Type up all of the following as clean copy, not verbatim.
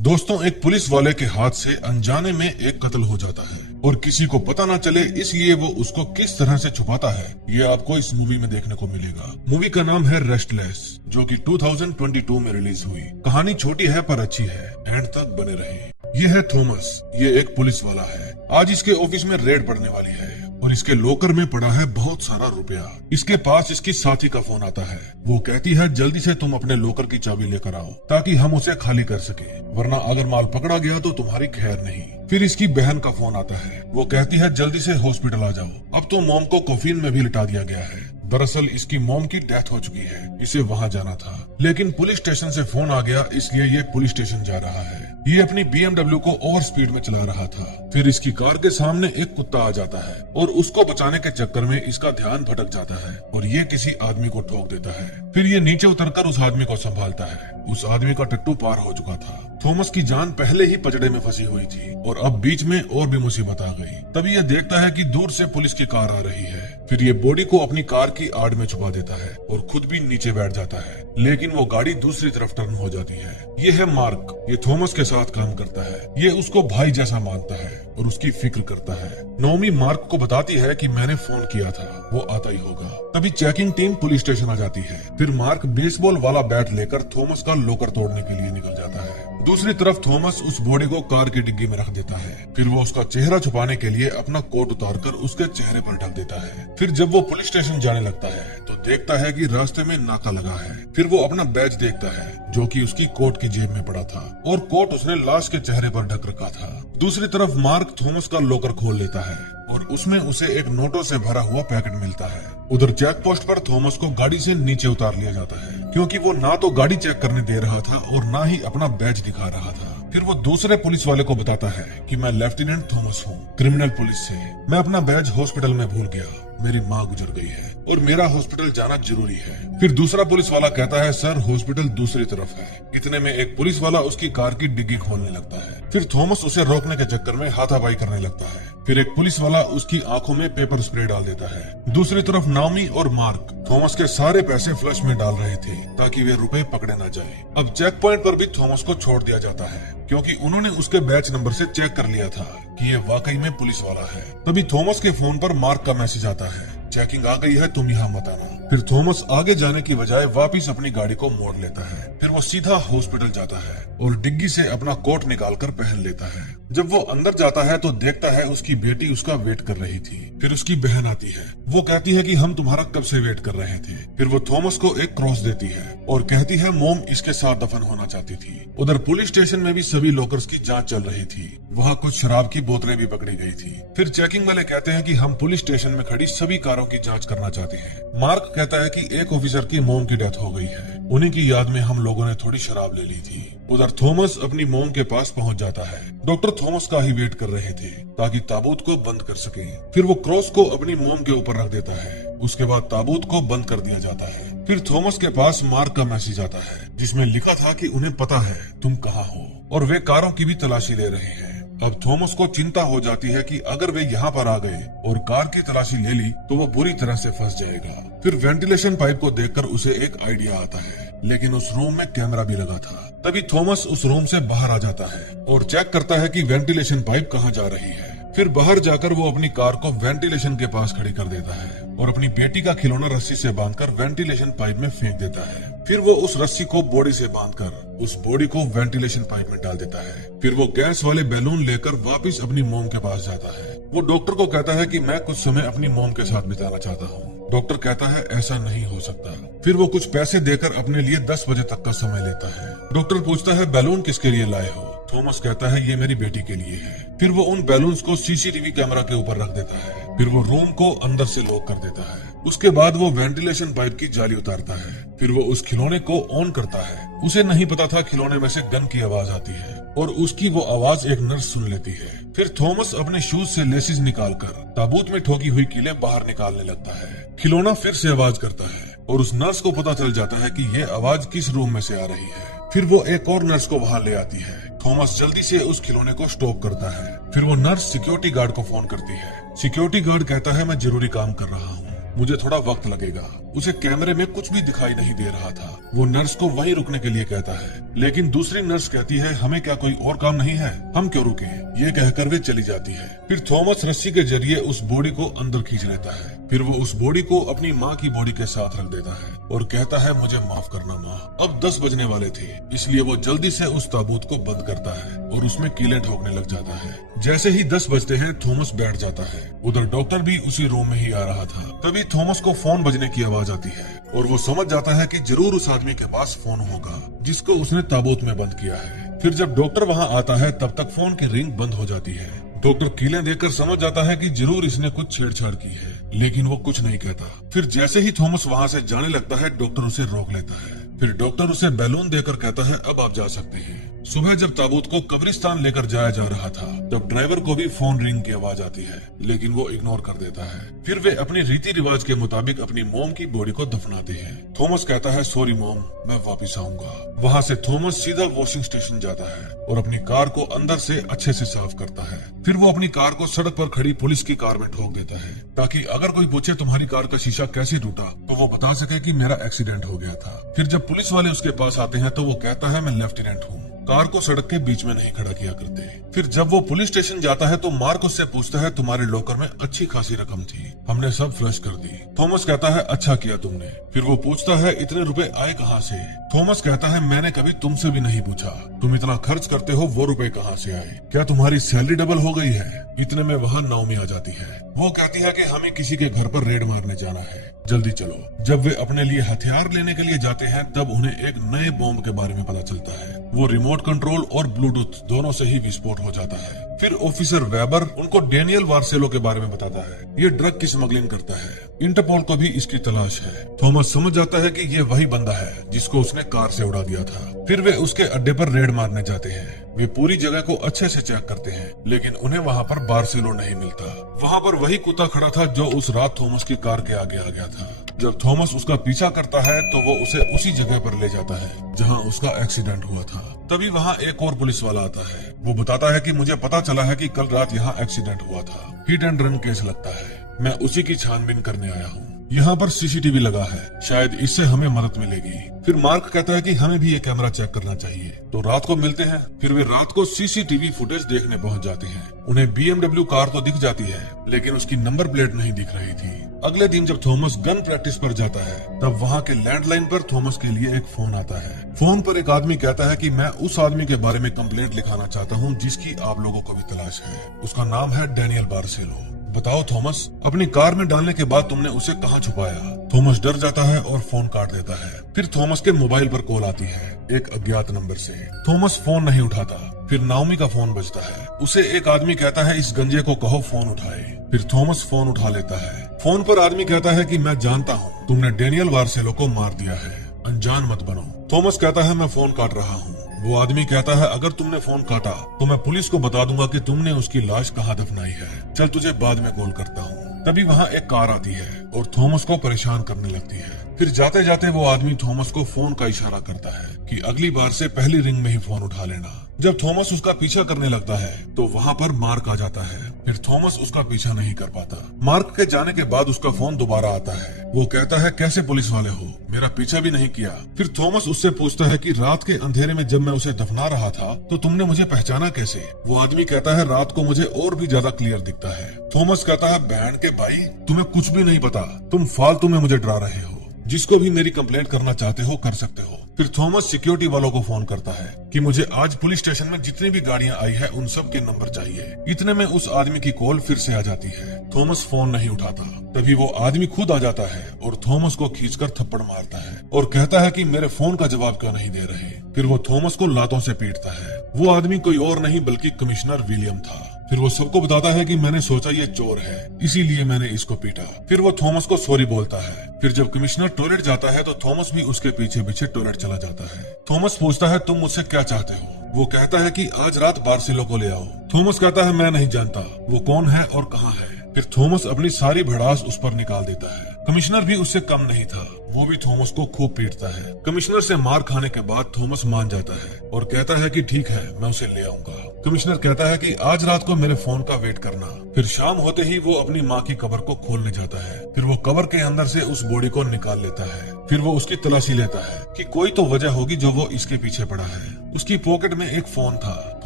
दोस्तों, एक पुलिस वाले के हाथ से अनजाने में एक कत्ल हो जाता है और किसी को पता ना चले, इसलिए वो उसको किस तरह से छुपाता है ये आपको इस मूवी में देखने को मिलेगा। मूवी का नाम है रेस्टलेस, जो कि 2022 में रिलीज हुई। कहानी छोटी है पर अच्छी है, एंड तक बने रहे। ये है थॉमस, ये एक पुलिस वाला है। आज इसके ऑफिस में रेड पड़ने वाली है और इसके लॉकर में पड़ा है बहुत सारा रुपया। इसके पास इसकी साथी का फोन आता है। वो कहती है जल्दी से तुम अपने लॉकर की चाबी लेकर आओ ताकि हम उसे खाली कर सके, वरना अगर माल पकड़ा गया तो तुम्हारी खैर नहीं। फिर इसकी बहन का फोन आता है। वो कहती है जल्दी से हॉस्पिटल आ जाओ, अब तो मॉम को कॉफिन में भी लिटा दिया गया है। दरअसल इसकी मॉम की डेथ हो चुकी है, इसे वहाँ जाना था, लेकिन पुलिस स्टेशन से फोन आ गया, इसलिए ये पुलिस स्टेशन जा रहा है। ये अपनी BMW को ओवर स्पीड में चला रहा था। फिर इसकी कार के सामने एक कुत्ता आ जाता है और उसको बचाने के चक्कर में इसका ध्यान भटक जाता है और ये किसी आदमी को ठोक देता है। फिर ये नीचे उतरकर उस आदमी को संभालता है। उस आदमी का टट्टू पार हो चुका था। थॉमस की जान पहले ही पचड़े में फंसी हुई थी और अब बीच में और भी मुसीबत आ गई। तभी ये देखता है कि दूर से पुलिस की कार आ रही है। फिर ये बॉडी को अपनी कार की आड़ में छुपा देता है और खुद भी नीचे बैठ जाता है, लेकिन वो गाड़ी दूसरी तरफ टर्न हो जाती है। ये है मार्क, ये थॉमस के साथ काम करता है। ये उसको भाई जैसा मानता है और उसकी फिक्र करता है। नोमी मार्क को बताती है कि मैंने फोन किया था, वो आता ही होगा। तभी चेकिंग टीम पुलिस स्टेशन आ जाती है। फिर मार्क बेसबॉल वाला बैट लेकर थॉमस का लॉकर तोड़ने के लिए निकल जाता है। दूसरी तरफ थॉमस उस बॉडी को कार की डिग्गी में रख देता है। फिर वो उसका चेहरा छुपाने के लिए अपना कोट उतारकर उसके चेहरे पर ढक देता है। फिर जब वो पुलिस स्टेशन जाने लगता है तो देखता है कि रास्ते में नाका लगा है। फिर वो अपना बैज देखता है जो कि उसकी कोट की जेब में पड़ा था और कोट उसने लाश के चेहरे पर ढक रखा था। दूसरी तरफ मार्क थॉमस का लॉकर खोल लेता है और उसमें उसे एक नोटों से भरा हुआ पैकेट मिलता है। उधर चेक पोस्ट पर थॉमस को गाड़ी से नीचे उतार लिया जाता है, क्योंकि वो ना तो गाड़ी चेक करने दे रहा था और ना ही अपना बैज दिखा रहा था। फिर वो दूसरे पुलिस वाले को बताता है कि मैं लेफ्टिनेंट थॉमस हूँ, क्रिमिनल पुलिस से। मैं अपना बैज हॉस्पिटल में भूल गया, मेरी माँ गुजर गई है और मेरा हॉस्पिटल जाना जरूरी है। फिर दूसरा पुलिस वाला कहता है सर, हॉस्पिटल दूसरी तरफ है। इतने में एक पुलिस वाला उसकी कार की डिग्गी खोलने लगता है। फिर थॉमस उसे रोकने के चक्कर में हाथापाई करने लगता है। फिर एक पुलिस वाला उसकी आंखों में पेपर स्प्रे डाल देता है। दूसरी तरफ नाओमी और मार्क थॉमस के सारे पैसे फ्लश में डाल रहे थे ताकि वे रुपए पकड़े न जाए। अब चेक पॉइंट पर भी थॉमस को छोड़ दिया जाता है, क्योंकि उन्होंने उसके बैच नंबर से चेक कर लिया था कि ये वाकई में पुलिस वाला है। तभी थॉमस के फोन पर मार्क का मैसेज आता है, चेकिंग आ गई है, तुम यहाँ मत आना। फिर थॉमस आगे जाने की बजाय वापस अपनी गाड़ी को मोड़ लेता है। फिर वो सीधा हॉस्पिटल जाता है और डिग्गी से अपना कोट निकालकर पहन लेता है। जब वो अंदर जाता है तो देखता है उसकी बेटी उसका वेट कर रही थी। फिर उसकी बहन आती है। वो कहती है कि हम तुम्हारा कब से वेट कर रहे थे। फिर वो थॉमस को एक क्रॉस देती है और कहती है मोम इसके साथ दफन होना चाहती थी। उधर पुलिस स्टेशन में भी सभी लॉकर्स की जांच चल रही थी। वहाँ कुछ शराब की बोतलें भी पकड़ी गई थी। फिर चेकिंग वाले कहते हैं कि हम पुलिस स्टेशन में खड़ी सभी कारों की जांच करना चाहते हैं। मार्क कहता है कि एक ऑफिसर की मोम की डेथ हो गई है, उन्हीं की याद में हम लोगों ने थोड़ी शराब ले ली थी। उधर थॉमस अपनी मोम के पास पहुंच जाता है। डॉक्टर थॉमस का ही वेट कर रहे थे ताकि ताबूत को बंद कर सके। फिर वो क्रॉस को अपनी मोम के ऊपर रख देता है। उसके बाद ताबूत को बंद कर दिया जाता है। फिर थॉमस के पास मार्क का मैसेज आता है जिसमें लिखा था कि उन्हें पता है तुम कहाँ हो और वे कारों की भी तलाशी ले रहे हैं। अब थॉमस को चिंता हो जाती है कि अगर वे यहाँ पर आ गए और कार की तलाशी ले ली तो वो बुरी तरह से फंस जाएगा। फिर वेंटिलेशन पाइप को देखकर उसे एक आइडिया आता है, लेकिन उस रूम में कैमरा भी लगा था। तभी थॉमस उस रूम से बाहर आ जाता है और चेक करता है कि वेंटिलेशन पाइप कहाँ जा रही है। फिर बाहर जाकर वो अपनी कार को वेंटिलेशन के पास खड़ी कर देता है और अपनी बेटी का खिलौना रस्सी से बांधकर वेंटिलेशन पाइप में फेंक देता है। फिर वो उस रस्सी को बॉडी से बांधकर उस बॉडी को वेंटिलेशन पाइप में डाल देता है। फिर वो गैस वाले बैलून लेकर वापस अपनी मोम के पास जाता है। वो डॉक्टर को कहता है कि मैं कुछ समय अपनी मोम के साथ बिताना चाहता हूँ। डॉक्टर कहता है ऐसा नहीं हो सकता। फिर वो कुछ पैसे देकर अपने लिए 10 बजे तक का समय लेता है। डॉक्टर पूछता है बैलून किसके लिए लाए हो। थॉमस कहता है ये मेरी बेटी के लिए है। फिर वो उन बैलून्स को CCTV कैमरा के ऊपर रख देता है। फिर वो रूम को अंदर से लॉक कर देता है। उसके बाद वो वेंटिलेशन पाइप की जाली उतारता है। फिर वो उस खिलौने को ऑन करता है। उसे नहीं पता था खिलौने में से गन की आवाज आती है और उसकी वो आवाज एक नर्स सुन लेती है। फिर थॉमस अपने शूज से लेसिस निकालकर ताबूत में ठोकी हुई कीलें बाहर निकालने लगता है। खिलौना फिर से आवाज करता है और उस नर्स को पता चल जाता है कि ये आवाज किस रूम में से आ रही है। फिर वो एक और नर्स को वहाँ ले आती है। थॉमस जल्दी से उस खिलौने को स्टॉप करता है। फिर वो नर्स सिक्योरिटी गार्ड को फोन करती है। सिक्योरिटी गार्ड कहता है मैं जरूरी काम कर रहा हूँ, मुझे थोड़ा वक्त लगेगा। उसे कैमरे में कुछ भी दिखाई नहीं दे रहा था। वो नर्स को वहीं रुकने के लिए कहता है, लेकिन दूसरी नर्स कहती है, हमें क्या कोई और काम नहीं है, हम क्यों रुके। ये कहकर वे चली जाती है। फिर थॉमस रस्सी के जरिए उस बॉडी को अंदर खींच लेता है। फिर वो उस बॉडी को अपनी माँ की बॉडी के साथ रख देता है और कहता है, मुझे माफ करना माँ, अब 10 बजने वाले थे। इसलिए वो जल्दी से उस ताबूत को बंद करता है और उसमें कीलें ठोकने लग जाता है। जैसे ही 10 बजते हैं थॉमस बैठ जाता है। उधर डॉक्टर भी उसी रूम में ही आ रहा था। तभी थॉमस को फोन बजने की आवाज आती है और वो समझ जाता है कि जरूर उस आदमी के पास फोन होगा जिसको उसने ताबूत में बंद किया है। फिर जब डॉक्टर वहाँ आता है तब तक फोन की रिंग बंद हो जाती है। डॉक्टर कीलें देखकर समझ जाता है कि जरूर इसने कुछ छेड़छाड़ की है, लेकिन वो कुछ नहीं कहता। फिर जैसे ही थॉमस वहाँ से जाने लगता है डॉक्टर उसे रोक लेता है। फिर डॉक्टर उसे बैलून देकर कहता है, अब आप जा सकते हैं। सुबह जब ताबूत को कब्रिस्तान लेकर जाया जा रहा था तब ड्राइवर को भी फोन रिंग की आवाज आती है, लेकिन वो इग्नोर कर देता है। फिर वे अपनी रीति रिवाज के मुताबिक अपनी मॉम की बॉडी को दफनाते हैं। थॉमस कहता है, सॉरी मॉम, मैं वापिस आऊंगा। वहाँ से थॉमस सीधा वॉशिंग स्टेशन जाता है और अपनी कार को अंदर से अच्छे से साफ करता है। फिर वो अपनी कार को सड़क पर खड़ी पुलिस की कार में ठोक देता है, ताकि अगर कोई पूछे तुम्हारी कार का शीशा कैसे टूटा तो वो बता सके कि मेरा एक्सीडेंट हो गया था। फिर जब पुलिस वाले उसके पास आते हैं तो वो कहता है, मैं लेफ्टिनेंट हूँ, कार को सड़क के बीच में नहीं खड़ा किया करते। फिर जब वो पुलिस स्टेशन जाता है तो मार्क उससे पूछता है, तुम्हारे लॉकर में अच्छी खासी रकम थी, हमने सब फ्लश कर दी। थॉमस कहता है, अच्छा किया तुमने। फिर वो पूछता है, इतने रुपए आए कहाँ से। थॉमस कहता है, मैंने कभी तुमसे भी नहीं पूछा, तुम इतना खर्च करते हो, वो रुपए कहाँ से आए, क्या तुम्हारी सैलरी डबल हो गई है। इतने में वहाँ नाओमी आ जाती है। वो कहती है कि हमें किसी के घर पर रेड मारने जाना है, जल्दी चलो। जब वे अपने लिए हथियार लेने के लिए जाते हैं तब उन्हें एक नए बॉम्ब के बारे में पता चलता है। वो रिमोट कंट्रोल और ब्लूटूथ दोनों से ही विस्फोट हो जाता है। फिर ऑफिसर वेबर उनको डेनियल वार्सेलो के बारे में बताता है। ये ड्रग की स्मगलिंग करता है, इंटरपोल को भी इसकी तलाश है। थॉमस समझ जाता है कि ये वही बंदा है जिसको उसने कार से उड़ा दिया था। फिर वे उसके अड्डे पर रेड मारने जाते हैं। वे पूरी जगह को अच्छे से चेक करते हैं, लेकिन उन्हें वहाँ पर बार्सिलो नहीं मिलता। वहाँ पर वही कुत्ता खड़ा था जो उस रात थॉमस की कार के आगे आ गया था। जब थॉमस उसका पीछा करता है तो वो उसे उसी जगह पर ले जाता है जहाँ उसका एक्सीडेंट हुआ था। तभी वहाँ एक और पुलिस वाला आता है। वो बताता है कि मुझे पता चला है कि कल रात यहाँ एक्सीडेंट हुआ था, हिट एंड रन केस लगता है, मैं उसी की छानबीन करने आया हूँ। यहाँ पर सीसीटीवी लगा है, शायद इससे हमें मदद मिलेगी। फिर मार्क कहता है कि हमें भी ये कैमरा चेक करना चाहिए। तो रात को मिलते हैं। फिर वे रात को सीसीटीवी फुटेज देखने पहुँच जाते हैं। उन्हें BMW कार तो दिख जाती है, लेकिन उसकी नंबर प्लेट नहीं दिख रही थी। अगले दिन जब थॉमस गन प्रैक्टिस पर जाता है तब वहाँ के लैंडलाइन पर थॉमस के लिए एक फोन आता है। फोन पर एक आदमी कहता है कि मैं उस आदमी के बारे में कंप्लेंट लिखाना चाहता हूँ जिसकी आप लोगों को भी तलाश है। उसका नाम है डेनियल बार्सेलो। बताओ थॉमस, अपनी कार में डालने के बाद तुमने उसे कहाँ छुपाया। थॉमस डर जाता है और फोन काट देता है। फिर थॉमस के मोबाइल पर कॉल आती है एक अज्ञात नंबर से। थॉमस फोन नहीं उठाता। फिर नाओमी का फोन बजता है। उसे एक आदमी कहता है, इस गंजे को कहो फोन उठाए। फिर थॉमस फोन उठा लेता है। फोन पर आदमी कहता है कि मैं जानता हूँ तुमने डेनियल वार्सेलो को मार दिया है, अनजान मत बनो। थॉमस कहता है, मैं फोन काट रहा हूँ। वो आदमी कहता है, अगर तुमने फोन काटा तो मैं पुलिस को बता दूंगा कि तुमने उसकी लाश कहाँ दफनाई है, चल तुझे बाद में कॉल करता हूँ। तभी वहाँ एक कार आती है और थॉमस को परेशान करने लगती है। फिर जाते जाते वो आदमी थॉमस को फोन का इशारा करता है कि अगली बार से पहली रिंग में ही फोन उठा लेना। जब थॉमस उसका पीछा करने लगता है तो वहाँ पर मार्क आ जाता है। फिर थॉमस उसका पीछा नहीं कर पाता। मार्क के जाने के बाद उसका फोन दोबारा आता है। वो कहता है, कैसे पुलिस वाले हो, मेरा पीछा भी नहीं किया। फिर थॉमस उससे पूछता है कि रात के अंधेरे में जब मैं उसे दफना रहा था तो तुमने मुझे पहचाना कैसे। वो आदमी कहता है, रात को मुझे और भी ज्यादा क्लियर दिखता है। थॉमस कहता है, बहन के भाई, तुम्हें कुछ भी नहीं पता, तुम फालतू में मुझे डरा रहे हो, जिसको भी मेरी कंप्लेंट करना चाहते हो कर सकते हो। फिर थॉमस सिक्योरिटी वालों को फोन करता है कि मुझे आज पुलिस स्टेशन में जितनी भी गाड़ियां आई है उन सब के नंबर चाहिए। इतने में उस आदमी की कॉल फिर से आ जाती है। थॉमस फोन नहीं उठाता। तभी वो आदमी खुद आ जाता है और थॉमस को खींचकर थप्पड़ मारता है और कहता है कि मेरे फोन का जवाब क्यों नहीं दे रहे। फिर वो थॉमस को लातों से पीटता है। वो आदमी कोई और नहीं बल्कि कमिश्नर विलियम था। फिर वो सबको बताता है कि मैंने सोचा ये चोर है, इसीलिए मैंने इसको पीटा। फिर वो थॉमस को सॉरी बोलता है। फिर जब कमिश्नर टॉयलेट जाता है तो थॉमस भी उसके पीछे पीछे टॉयलेट चला जाता है। थॉमस पूछता है, तुम मुझसे क्या चाहते हो। वो कहता है कि आज रात बार्सिलो को ले आओ। थॉमस कहता है, मैं नहीं जानता वो कौन है और कहाँ है। फिर थॉमस अपनी सारी भड़ास उस पर निकाल देता है। कमिश्नर भी उससे कम नहीं था, वो भी थॉमस को खूब पीटता है। कमिश्नर से मार खाने के बाद थॉमस मान जाता है और कहता है कि ठीक है, मैं उसे ले आऊंगा। कमिश्नर कहता है कि आज रात को मेरे फोन का वेट करना। फिर शाम होते ही वो अपनी माँ की कब्र को खोलने जाता है। फिर वो कब्र के अंदर से उस बॉडी को निकाल लेता है। फिर वो उसकी तलाशी लेता है कि कोई तो वजह होगी जो वो इसके पीछे पड़ा है। उसकी पॉकेट में एक फोन था।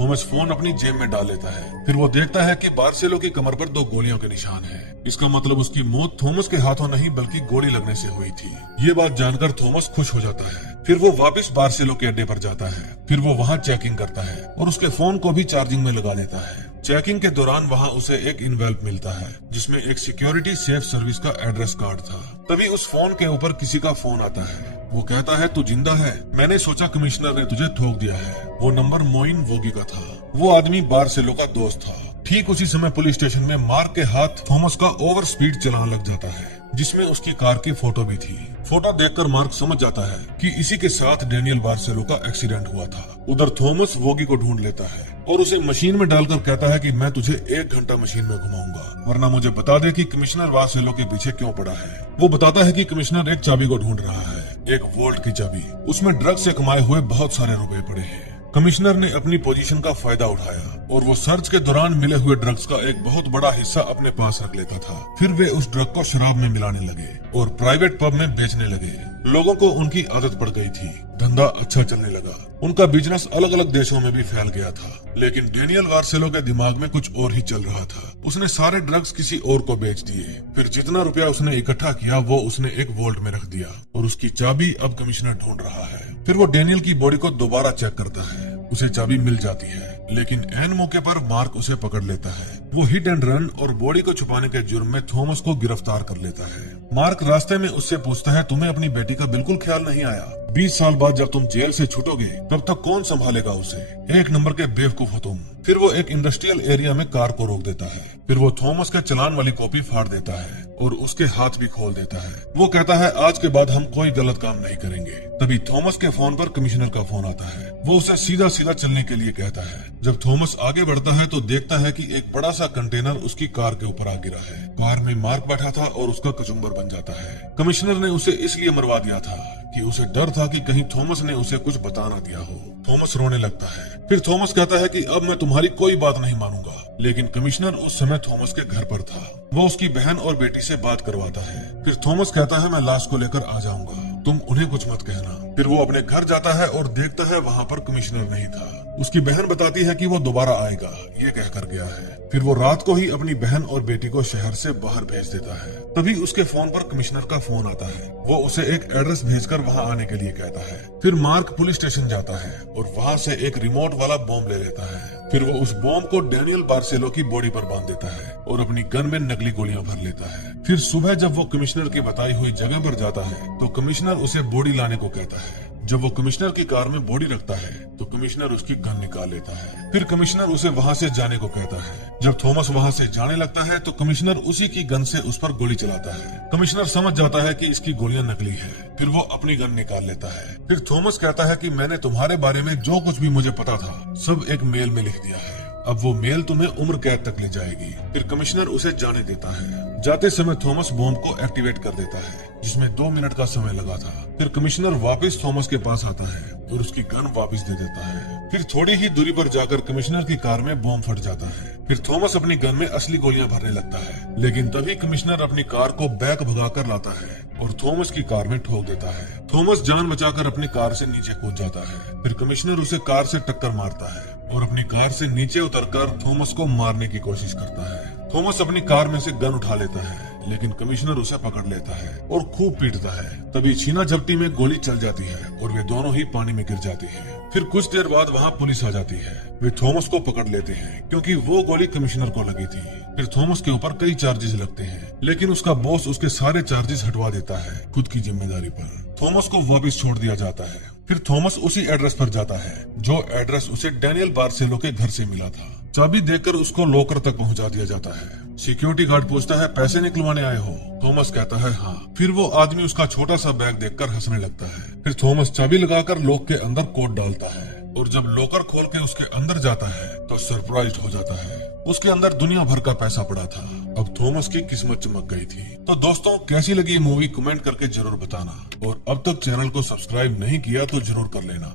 थॉमस फोन अपनी जेब में डाल लेता है। फिर वो देखता है कि बार्सेलो की कमर पर 2 गोलियों के निशान हैं। इसका मतलब उसकी मौत थॉमस के हाथों नहीं बल्कि गोली लगने से हुई थी। ये बात जानकर थॉमस खुश हो जाता है। फिर वो वापस बार्सेलो के अड्डे पर जाता है। फिर वो वहाँ चेकिंग करता है और उसके फोन को भी चार्जिंग में लगा देता है। चेकिंग के दौरान वहाँ उसे एक इनवेल्प मिलता है जिसमें एक सिक्योरिटी सेफ सर्विस का एड्रेस कार्ड था। तभी उस फोन के ऊपर किसी का फोन आता है। वो कहता है तू जिंदा है, मैंने सोचा कमिश्नर ने तुझे ठोक दिया है। वो नंबर मोइन वोगी का था। वो आदमी बार्सेलो का दोस्त था। ठीक उसी समय पुलिस स्टेशन में मार्क के हाथ थॉमस का ओवर स्पीड चलान लग जाता है जिसमें उसकी कार की फोटो भी थी। फोटो देखकर मार्क समझ जाता है कि इसी के साथ डेनियल बार्सेलो का एक्सीडेंट हुआ था। उधर थॉमस वोगी को ढूंढ लेता है और उसे मशीन में डालकर कहता है कि मैं तुझे 1 घंटा मशीन में घुमाऊंगा, वरना मुझे बता दे कि कमिश्नर बार्सेलो के पीछे क्यों पड़ा है। वो बताता है कि कमिश्नर एक चाबी को ढूंढ रहा है, एक वोल्ट की चाबी। उसमें ड्रग से कमाए हुए बहुत सारे रुपए पड़े हैं। कमिश्नर ने अपनी पोजीशन का फायदा उठाया और वो सर्च के दौरान मिले हुए ड्रग्स का एक बहुत बड़ा हिस्सा अपने पास रख लेता था। फिर वे उस ड्रग को शराब में मिलाने लगे और प्राइवेट पब में बेचने लगे। लोगों को उनकी आदत पड़ गई थी। धंधा अच्छा चलने लगा। उनका बिजनेस अलग अलग देशों में भी फैल गया था। लेकिन डेनियल बार्सेलो के दिमाग में कुछ और ही चल रहा था। उसने सारे ड्रग्स किसी और को बेच दिए। फिर जितना रुपया उसने इकट्ठा किया वो उसने एक वोल्ट में रख दिया और उसकी चाबी अब कमिश्नर ढूंढ रहा है। फिर वो डेनियल की बॉडी को दोबारा चेक करता है। उसे चाबी मिल जाती है, लेकिन एन मौके पर मार्क उसे पकड़ लेता है। वो हिट एंड रन और बॉडी को छुपाने के जुर्म में थॉमस को गिरफ्तार कर लेता है। मार्क रास्ते में उससे पूछता है तुम्हें अपनी बेटी का बिल्कुल ख्याल नहीं आया? 20 साल बाद जब तुम जेल से छूटोगे तब तक कौन संभालेगा उसे? एक नंबर के बेवकूफ हो तुम। फिर वो एक इंडस्ट्रियल एरिया में कार को रोक देता है। फिर वो थॉमस के चालान वाली कॉपी फाड़ देता है और उसके हाथ भी खोल देता है। वो कहता है आज के बाद हम कोई गलत काम नहीं करेंगे। तभी थॉमस के फोन पर कमिश्नर का फोन आता है। वो उसे सीधा सीधा चलने के लिए कहता है। जब थॉमस आगे बढ़ता है तो देखता है कि एक बड़ा सा कंटेनर उसकी कार के ऊपर आ गिरा है। कार में मार्क बैठा था और उसका कचुम्बर बन जाता है। कमिश्नर ने उसे इसलिए मरवा दिया था कि उसे डर था कि कहीं थॉमस ने उसे कुछ बता ना दिया हो। थॉमस रोने लगता है। फिर थॉमस कहता है कि अब मैं तुम्हारी कोई बात नहीं मानूंगा। लेकिन कमिश्नर उस समय थॉमस के घर पर था। वो उसकी बहन और बेटी से बात करवाता है। फिर थॉमस कहता है मैं लाश को लेकर आ जाऊंगा, तुम उन्हें कुछ मत कहना। फिर वो अपने घर जाता है और देखता है वहाँ पर कमिश्नर नहीं था। उसकी बहन बताती है कि वो दोबारा आएगा, ये कहकर गया है। फिर वो रात को ही अपनी बहन और बेटी को शहर से बाहर भेज देता है। तभी उसके फोन पर कमिश्नर का फोन आता है। वो उसे एक एड्रेस भेजकर वहाँ आने के लिए कहता है। फिर मार्क पुलिस स्टेशन जाता है और वहाँ से एक रिमोट वाला बॉम्ब ले लेता है। फिर वो उस बॉम्ब को डेनियल बार्सेलो की बॉडी पर बांध देता है और अपनी गन में नकली गोलियां भर लेता है। फिर सुबह जब वो कमिश्नर की बताई हुई जगह पर जाता है तो कमिश्नर उसे बॉडी लाने को कहता है। जब वो कमिश्नर की कार में बॉडी रखता है तो कमिश्नर उसकी गन निकाल लेता है। फिर कमिश्नर उसे वहाँ से जाने को कहता है। जब थॉमस वहाँ से जाने लगता है तो कमिश्नर उसी की गन से उस पर गोली चलाता है। कमिश्नर समझ जाता है कि इसकी गोलियां नकली है। फिर वो अपनी गन निकाल लेता है। फिर थॉमस कहता है कि मैंने तुम्हारे बारे में जो कुछ भी मुझे पता था सब एक मेल में लिख दिया है। अब वो मेल तुम्हें उम्र कैद तक ले जाएगी। फिर कमिश्नर उसे जाने देता है। जाते समय थॉमस बॉम्ब को एक्टिवेट कर देता है जिसमें 2 मिनट का समय लगा था। फिर कमिश्नर वापस थॉमस के पास आता है और उसकी गन वापस दे देता है। फिर थोड़ी ही दूरी पर जाकर कमिश्नर की कार में बॉम्ब फट जाता है। फिर थॉमस अपनी गन में असली गोलियां भरने लगता है, लेकिन तभी कमिश्नर अपनी कार को बैक भगाकर लाता है और थॉमस की कार में ठोक देता है। थॉमस जान बचाकर अपनी कार से नीचे कूद जाता है। फिर कमिश्नर उसे कार से टक्कर मारता है और अपनी कार से नीचे उतरकर थॉमस को मारने की कोशिश करता है। थॉमस अपनी कार में से गन उठा लेता है, लेकिन कमिश्नर उसे पकड़ लेता है और खूब पीटता है। तभी छीना झपटी में गोली चल जाती है और वे दोनों ही पानी में गिर जाते हैं। फिर कुछ देर बाद वहाँ पुलिस आ जाती है। वे थॉमस को पकड़ लेते हैं क्योंकि वो गोली कमिश्नर को लगी थी। फिर थॉमस के ऊपर कई चार्जेस लगते हैं, लेकिन उसका बॉस उसके सारे चार्जेस हटवा देता है खुद की जिम्मेदारी पर। थॉमस को वापस छोड़ दिया जाता है। फिर थॉमस उसी एड्रेस पर जाता है जो एड्रेस उसे डेनियल बार्सेलो के घर से मिला था। चाबी देकर उसको लॉकर तक पहुंचा दिया जाता है। सिक्योरिटी गार्ड पूछता है पैसे निकलवाने आए हो? थॉमस कहता है हाँ। फिर वो आदमी उसका छोटा सा बैग देखकर हंसने लगता है। फिर थॉमस चाबी लगाकर लॉक के अंदर कोड डालता है और जब लॉकर खोल के उसके अंदर जाता है तो सरप्राइज हो जाता है। उसके अंदर दुनिया भर का पैसा पड़ा था। अब थॉमस की किस्मत चमक गई थी। तो दोस्तों कैसी लगी मूवी कमेंट करके जरूर बताना और अब तक चैनल को सब्सक्राइब नहीं किया तो जरूर कर लेना।